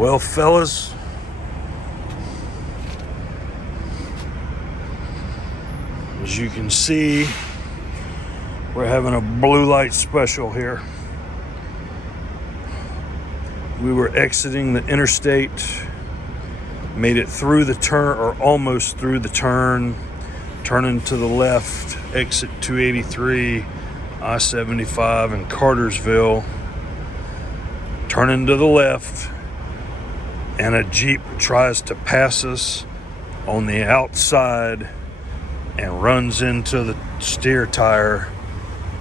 Well, fellas, as you can see, we're having a blue light special here. We were exiting the interstate, made it through the turn, or almost through the turn, turning to the left, exit 283, I-75 in Cartersville, turning to the left, and a Jeep tries to pass us on the outside and runs into the steer tire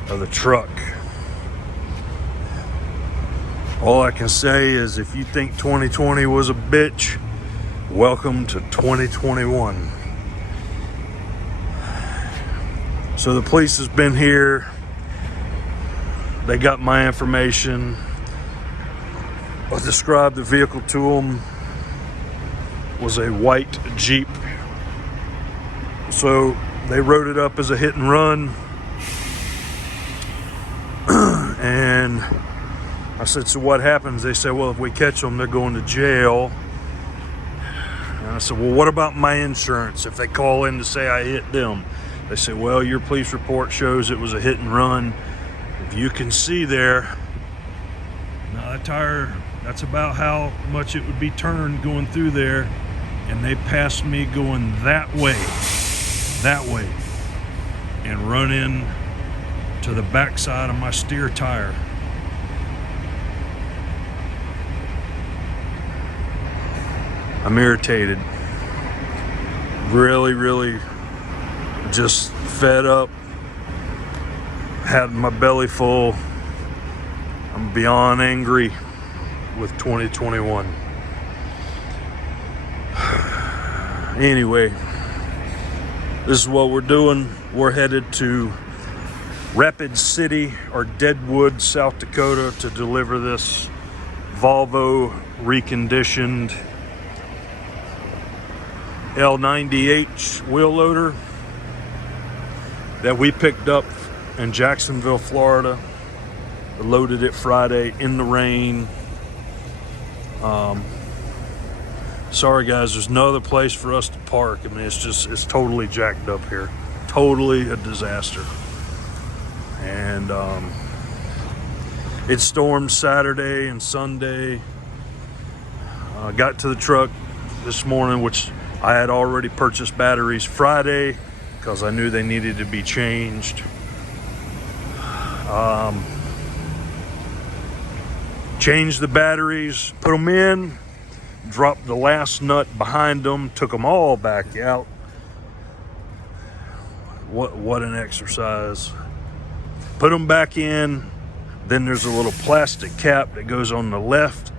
of the truck. All I can say is, if you think 2020 was a bitch, welcome to 2021. So the police has been here. They got my information. I described the vehicle to them. It was a white Jeep. So they wrote it up as a hit and run. And I said, so what happens? They said, well, if we catch them, they're going to jail. And I said, well, what about my insurance? If they call in to say I hit them? They said, well, your police report shows it was a hit and run. If you can see there, now that tire, that's about how much it would be turned going through there. And they passed me going that way, and run in to the backside of my steer tire. I'm irritated. Really just fed up. Had my belly full. I'm beyond angry with 2021. Anyway, this is what we're doing. We're headed to Rapid City or Deadwood, South Dakota to deliver this Volvo reconditioned L90H wheel loader that we picked up in Jacksonville, Florida. We loaded it Friday in the rain. Sorry guys, there's no other place for us to park. I mean, it's totally jacked up here. Totally a disaster. And it stormed Saturday and Sunday. Got to the truck this morning, which I had already purchased batteries Friday because I knew they needed to be changed. Changed the batteries, put them in, dropped the last nut behind them, took them all back out. What an exercise. Put them back in. Then there's a little plastic cap that goes on the left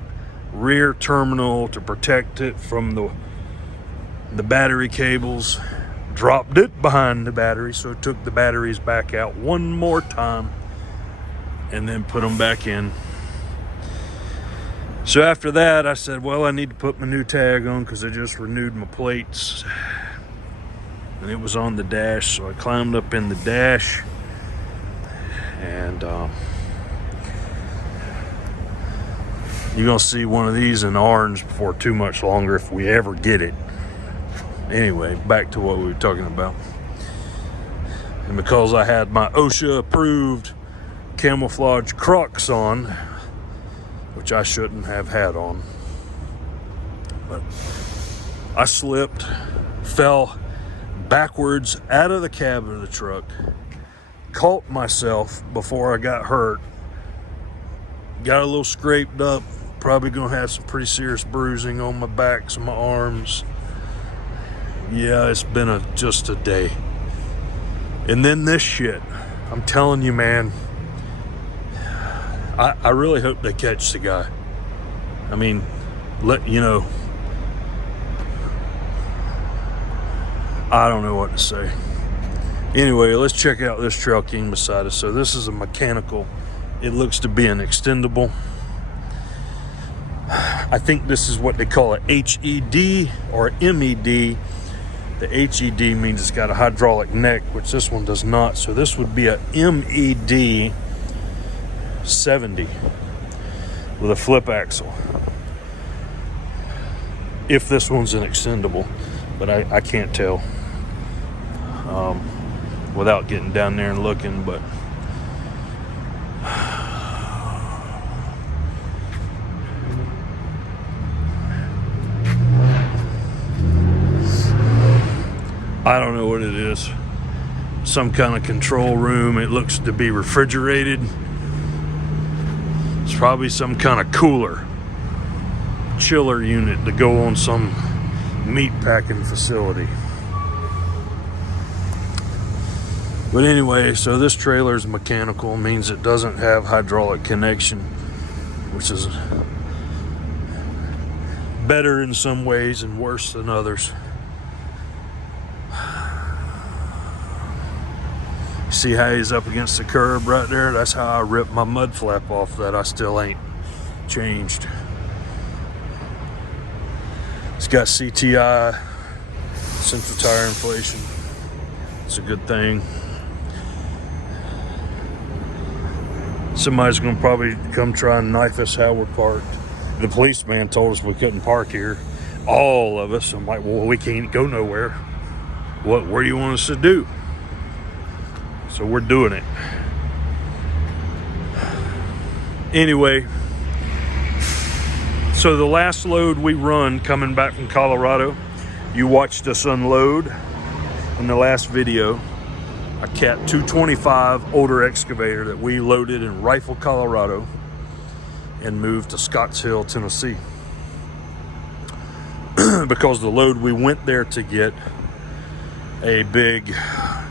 rear terminal to protect it from the battery cables. Dropped it behind the battery, so it took the batteries back out one more time and then put them back in. So after that, I said, well, I need to put my new tag on because I just renewed my plates. And it was on the dash, so I climbed up in the dash. And you're going to see one of these in orange before too much longer if we ever get it. Anyway, back to what we were talking about. And because I had my OSHA approved camouflage Crocs on, which I shouldn't have had on, but I slipped, fell backwards out of the cab of the truck, caught myself before I got hurt, got a little scraped up, probably gonna have some pretty serious bruising on my backs and my arms. Yeah, it's been just a day. And then this shit, I'm telling you, man, I really hope they catch the guy. I mean, I don't know what to say. Anyway, let's check out this Trail King beside us. So this is a mechanical. It looks to be an extendable. I think this is what they call a HED or MED. The HED means it's got a hydraulic neck, which this one does not. So this would be a MED 70 with a flip axle. if this one's an extendable, but I can't tell without getting down there and looking. But I don't know what it is. Some kind of control room. It looks to be refrigerated. It's probably some kind of chiller unit to go on some meat packing facility. But anyway, so this trailer is mechanical, means it doesn't have hydraulic connection, which is better in some ways and worse than others. See how he's up against the curb right there? That's how I ripped my mud flap off that I still ain't changed. It's got CTI, central tire inflation. It's a good thing. Somebody's gonna probably come try and knife us how we're parked. The policeman told us we couldn't park here. All of us. I'm like, well, we can't go nowhere. What do you want us to do? So we're doing it. Anyway, so the last load we run coming back from Colorado, you watched us unload in the last video a Cat 225 older excavator that we loaded in Rifle, Colorado and moved to Scotts Hill, Tennessee. Because the load we went there to get, a big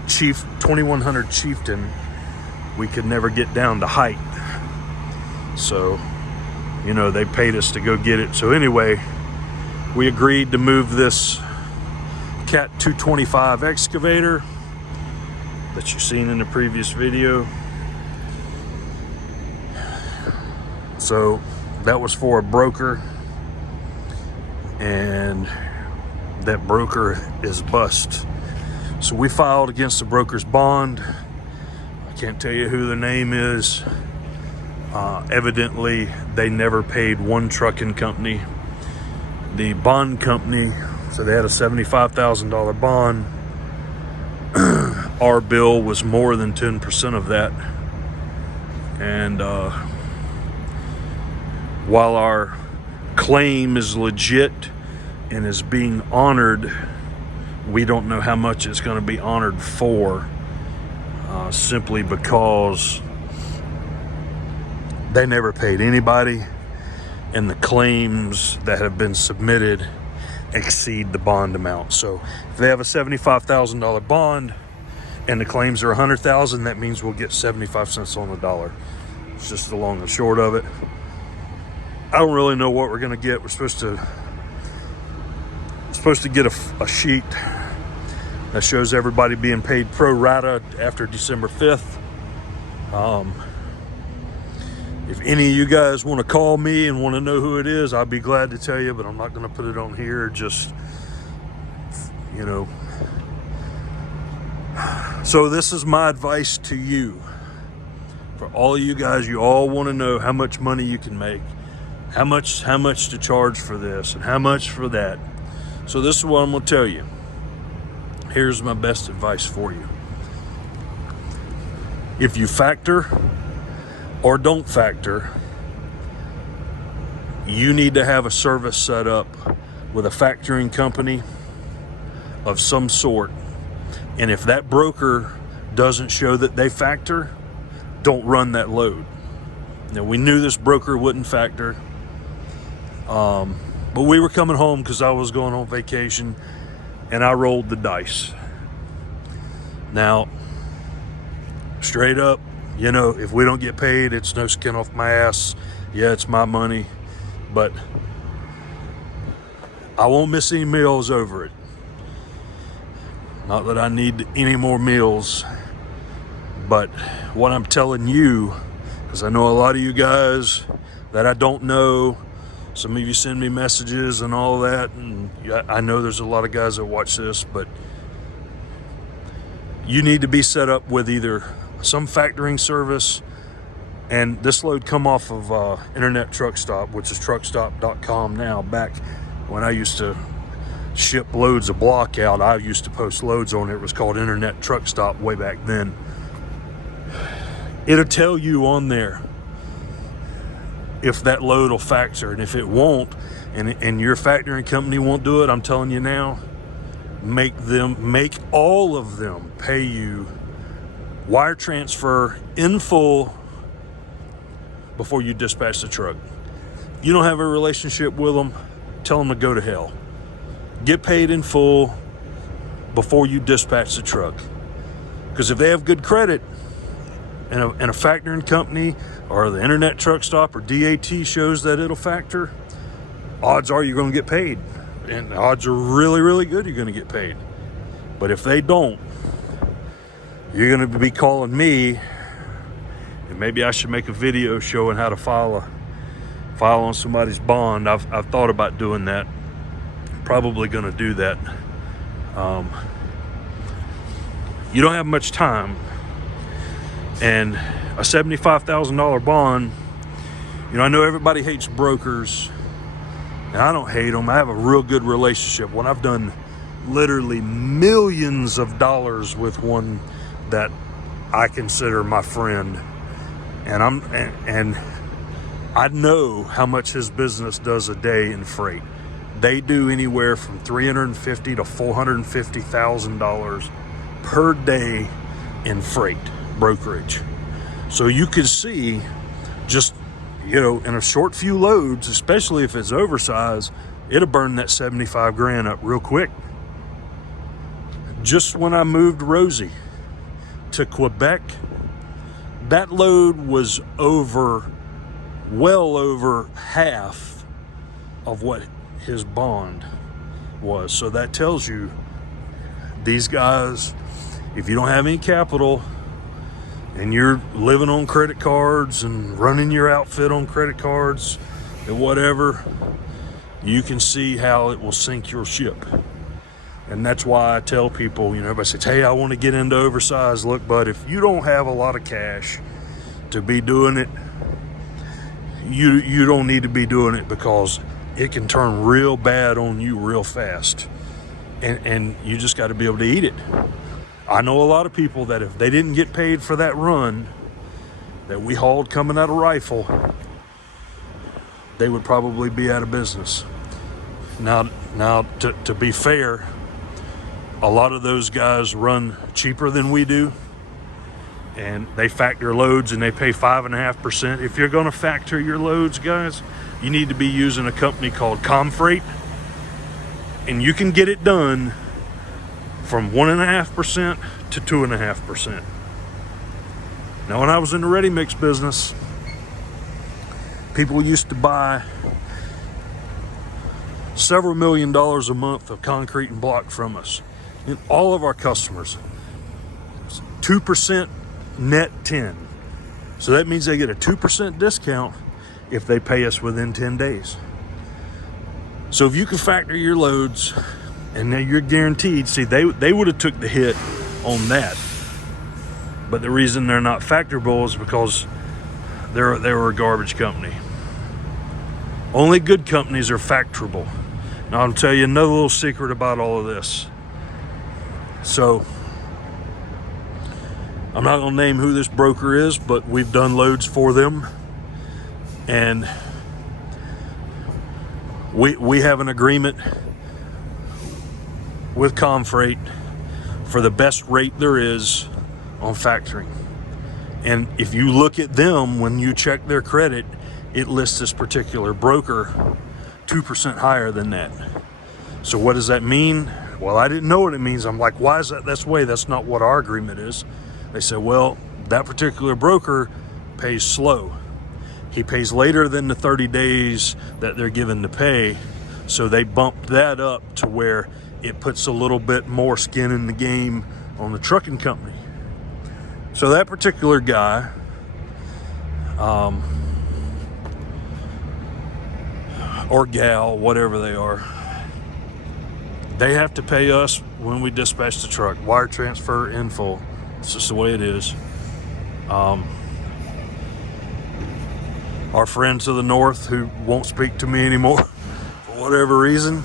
2100 Chieftain, we could never get down to height. So, you know, they paid us to go get it. So anyway, we agreed to move this Cat 225 excavator that you've seen in the previous video. So that was for a broker, and that broker is bust. So we filed against the broker's bond. I can't tell you who the name is. Evidently, they never paid one trucking company. The bond company, so they had a $75,000 bond. Our bill was more than 10% of that. And while our claim is legit and is being honored, we don't know how much it's going to be honored for, simply because they never paid anybody, and the claims that have been submitted exceed the bond amount. So if they have a $75,000 bond and the claims are $100,000, that means we'll get 75 cents on the dollar. It's just the long and short of it. I don't really know what we're going to get. We're supposed to get a sheet that shows everybody being paid pro rata after December 5th. If any of you guys want to call me and want to know who it is, I'll be glad to tell you, but I'm not going to put it on here. Just, you know. So this is my advice to you. For all of you guys, you all want to know how much money you can make, how much to charge for this and how much for that. So this is what I'm going to tell you. Here's my best advice for you. If you factor or don't factor, you need to have a service set up with a factoring company of some sort. And if that broker doesn't show that they factor, don't run that load. Now, we knew this broker wouldn't factor. But we were coming home because I was going on vacation, and I rolled the dice. Now, straight up, you know, if we don't get paid, it's no skin off my ass. Yeah, it's my money, but I won't miss any meals over it. Not that I need any more meals, but what I'm telling you, because I know a lot of you guys that I don't know, some of you send me messages and all that, and I know there's a lot of guys that watch this, but you need to be set up with either some factoring service, and this load come off of Internet Truck Stop, which is truckstop.com now. Back when I used to ship loads of block out, I used to post loads on it. It was called Internet Truck Stop way back then. It'll tell you on there if that load will factor, and if it won't, and your factoring company won't do it, I'm telling you now, make all of them pay you wire transfer in full before you dispatch the truck. If you don't have a relationship with them, tell them to go to hell. Get paid in full before you dispatch the truck. Because if they have good credit and a factoring company or the Internet Truck Stop or DAT shows that it'll factor, odds are you're going to get paid. And the odds are really, really good you're going to get paid. But if they don't, you're going to be calling me, and maybe I should make a video showing how to file on somebody's bond. I've thought about doing that. Probably going to do that. You don't have much time, and a $75,000 bond, I know everybody hates brokers, and I don't hate them. I have a real good relationship. When I've done literally millions of dollars with one that I consider my friend, and I know how much his business does a day in freight. They do anywhere from $350,000 to $450,000 per day in freight brokerage. So you can see, just in a short few loads, especially if it's oversized, it'll burn that 75 grand up real quick. Just when I moved Rosie to Quebec, that load was well over half of what his bond was. So that tells you these guys, if you don't have any capital and you're living on credit cards and running your outfit on credit cards and whatever, you can see how it will sink your ship. And that's why I tell people, everybody says, hey, I want to get into oversized. Look, bud, if you don't have a lot of cash to be doing it, you don't need to be doing it, because it can turn real bad on you real fast. And you just got to be able to eat it. I know a lot of people that if they didn't get paid for that run that we hauled coming out of Rifle, they would probably be out of business. Now to be fair, a lot of those guys run cheaper than we do, and they factor loads and they pay 5.5%. If you're going to factor your loads, guys, you need to be using a company called ComFreight, and you can get it done from 1.5% to 2.5%. Now, when I was in the ready mix business, people used to buy several $1 million a month of concrete and block from us. And all of our customers, 2% net 10. So that means they get a 2% discount if they pay us within 10 days. So if you can factor your loads, and then you're guaranteed, see, they would have took the hit on that. But the reason they're not factorable is because they were a garbage company. Only good companies are factorable. Now, I'll tell you another little secret about all of this. So, I'm not going to name who this broker is, but we've done loads for them. And we have an agreement with ComFreight for the best rate there is on factoring. And if you look at them, when you check their credit, it lists this particular broker 2% higher than that. So what does that mean? Well, I didn't know what it means. I'm like, why is that this way? That's not what our agreement is. They said, well, that particular broker pays slow. He pays later than the 30 days that they're given to pay. So they bumped that up to where it puts a little bit more skin in the game on the trucking company. So that particular guy, or gal, whatever they are, they have to pay us when we dispatch the truck. Wire transfer in full. It's just the way it is. Our friend to the north, who won't speak to me anymore for whatever reason,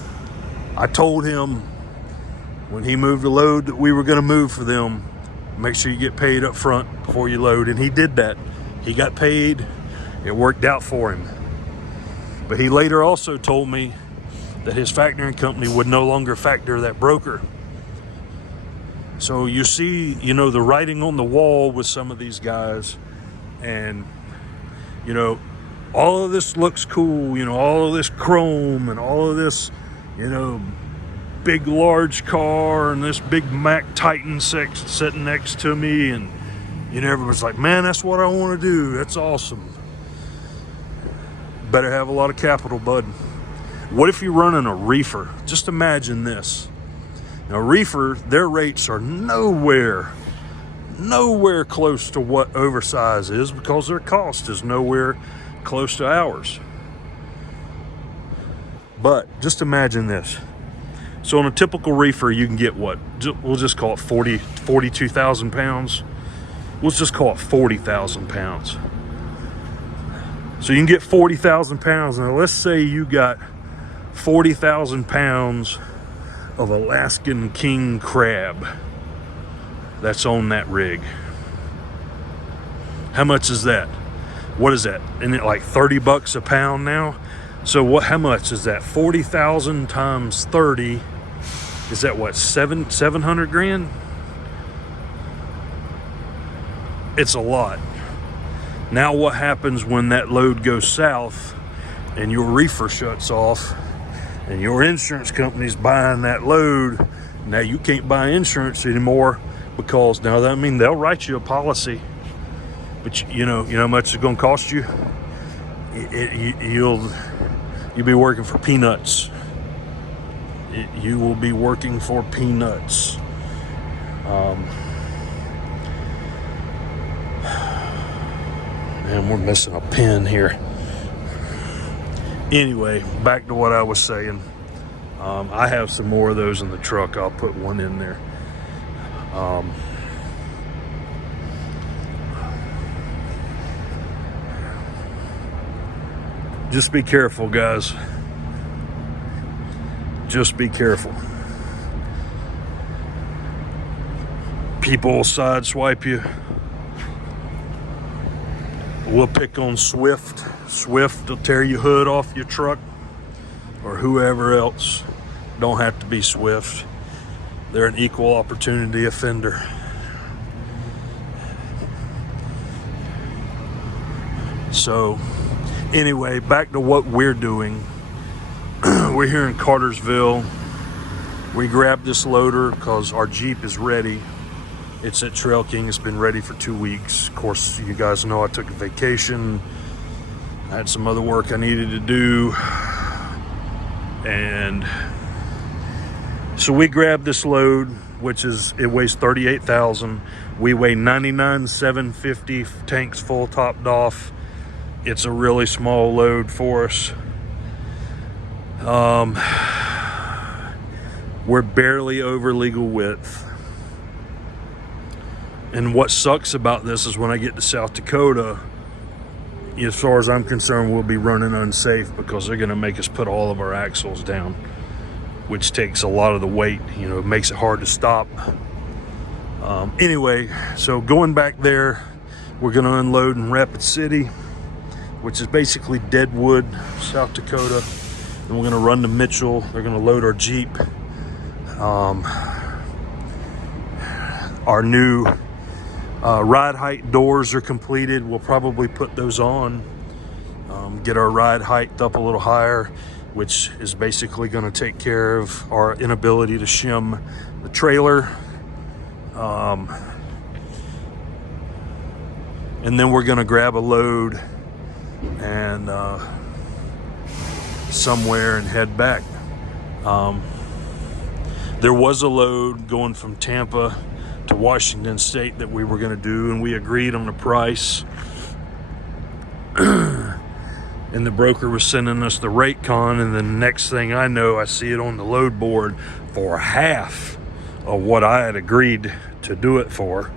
I told him when he moved the load that we were going to move for them, make sure you get paid up front before you load. And he did that. He got paid. It worked out for him. But he later also told me that his factoring company would no longer factor that broker. So you see, you know, the writing on the wall with some of these guys. And, you know, all of this looks cool, you know, all of this chrome and all of this, you know, big large car and this big Mack Titan sitting next to me, and you know, everyone's like, man, that's what I want to do. That's awesome. Better have a lot of capital, bud. What if you're running a reefer? Just imagine this. Now, reefer, their rates are nowhere close to what oversize is, because their cost is nowhere close to ours. But just imagine this. So on a typical reefer, you can get what? We'll just call it 42,000 pounds. Let's just call it 40,000 pounds. So you can get 40,000 pounds. Now let's say you got 40,000 pounds of Alaskan king crab that's on that rig. How much is that? What is that? Isn't it like 30 bucks a pound now? So how much is that? 40,000 times 30, is that what, 700 grand? It's a lot. Now what happens when that load goes south and your reefer shuts off and your insurance company's buying that load? Now you can't buy insurance anymore, because now that, I mean, they'll write you a policy, but you know how much it's going to cost you? You'll be working for peanuts. You will be working for peanuts. Man, we're missing a pin here. Anyway, back to what I was saying. I have some more of those in the truck. I'll put one in there. Just be careful, guys. Just be careful. People will sideswipe you. We'll pick on Swift. Swift will tear your hood off your truck, or whoever else. Don't have to be Swift. They're an equal opportunity offender. So anyway, back to what we're doing. We're here in Cartersville. We grabbed this loader because our Jeep is ready. It's at Trail King. It's been ready for 2 weeks. Of course, you guys know I took a vacation. I had some other work I needed to do. And so we grabbed this load, which it weighs 38,000. We weigh 99,750, tanks full, topped off. It's a really small load for us. We're barely over legal width. And what sucks about this is when I get to South Dakota, as far as I'm concerned, we'll be running unsafe, because they're going to make us put all of our axles down, which takes a lot of the weight. You know, it makes it hard to stop. Anyway, so going back there, we're going to unload in Rapid City, which is basically Deadwood, South Dakota. And we're going to run to Mitchell. They're going to load our Jeep. Our new ride height doors are completed. We'll probably put those on, get our ride height up a little higher, which is basically going to take care of our inability to shim the trailer. And then we're going to grab a load and somewhere and head back. There was a load going from Tampa to Washington State that we were going to do, and we agreed on the price. And the broker was sending us the rate con, and the next thing I know, I see it on the load board for half of what I had agreed to do it for.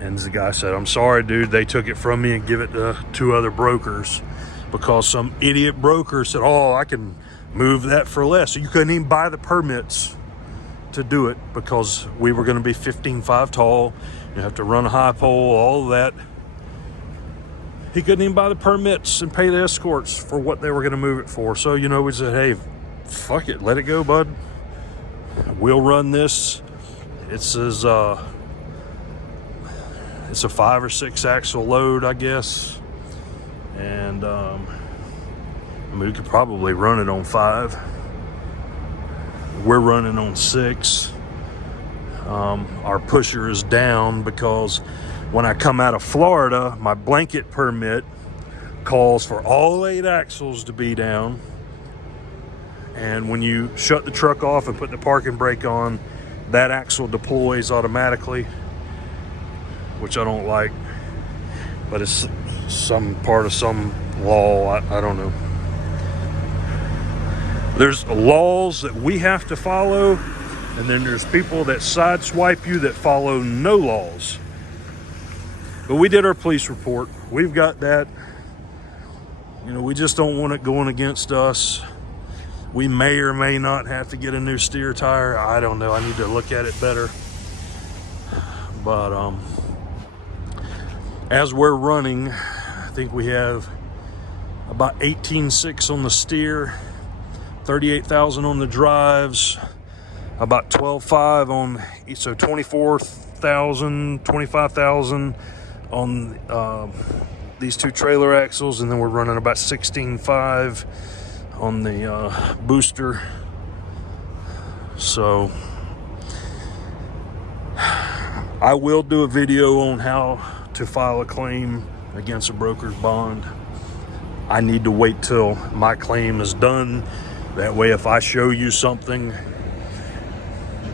And the guy said, I'm sorry, dude, they took it from me and give it to 2 other brokers, because some idiot broker said, oh, I can move that for less. So you couldn't even buy the permits to do it because we were going to be 15.5 tall. You have to run a high pole, all of that. He couldn't even buy the permits and pay the escorts for what they were going to move it for. So, you know, we said, hey, fuck it, let it go, bud. We'll run this. It's a 5 or 6 axle load, I guess. And I mean, we could probably run it on 5. We're running on 6. Our pusher is down because when I come out of Florida, my blanket permit calls for all 8 axles to be down. And when you shut the truck off and put the parking brake on, that axle deploys automatically, which I don't like, but it's some part of some law. I don't know. There's laws that we have to follow, and then there's people that sideswipe you that follow no laws. But we did our police report. We've got that. You know, we just don't want it going against us. We may or may not have to get a new steer tire. I don't know. I need to look at it better. But as we're running, I think we have about 18.6 on the steer, 38,000 on the drives, about 12.5 on, so 24,000, 25,000 on these 2 trailer axles, and then we're running about 16.5 on the booster. So I will do a video on how to file a claim against a broker's bond. I need to wait till my claim is done. That way, if I show you something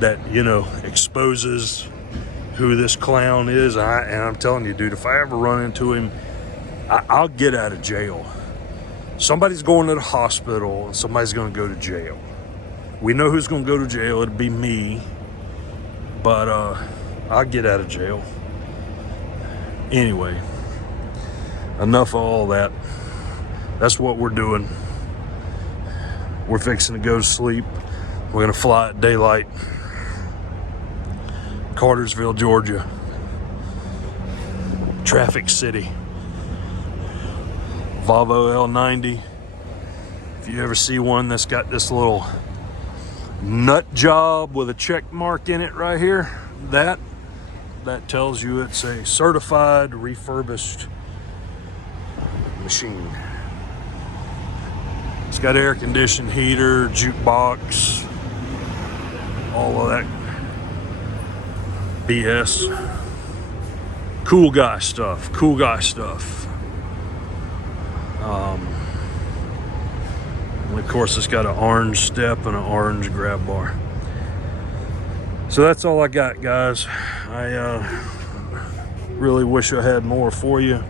that, you know, exposes who this clown is, and I'm telling you, dude, if I ever run into him, I'll get out of jail. Somebody's going to the hospital and somebody's going to go to jail. We know who's going to go to jail. It'll be me. But I'll get out of jail. Anyway, enough of all that. That's what we're doing. We're fixing to go to sleep. We're going to fly at daylight. Cartersville, Georgia. Traffic City. Volvo L90. If you ever see one that's got this little nut job with a check mark in it right here, that tells you it's a certified refurbished machine. It's got air conditioned heater, jukebox, all of that BS. Cool guy stuff. And of course, it's got an orange step and an orange grab bar. So that's all I got, guys. I really wish I had more for you.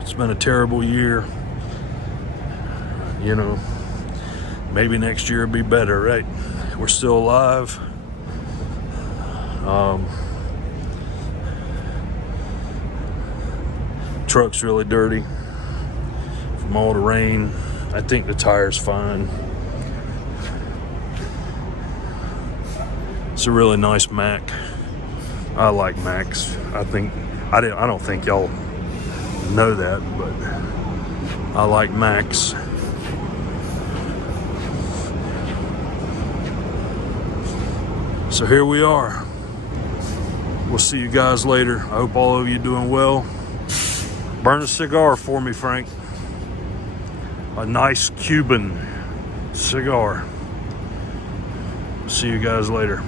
It's been a terrible year. You know, maybe next year will be better, right? We're still alive. Truck's really dirty from all the rain. I think the tire's fine. It's a really nice Mack. I like Macks. I don't think y'all know that, but I like Macks. So here we are. We'll see you guys later. I hope all of you doing well. Burn a cigar for me, Frank. A nice Cuban cigar. See you guys later.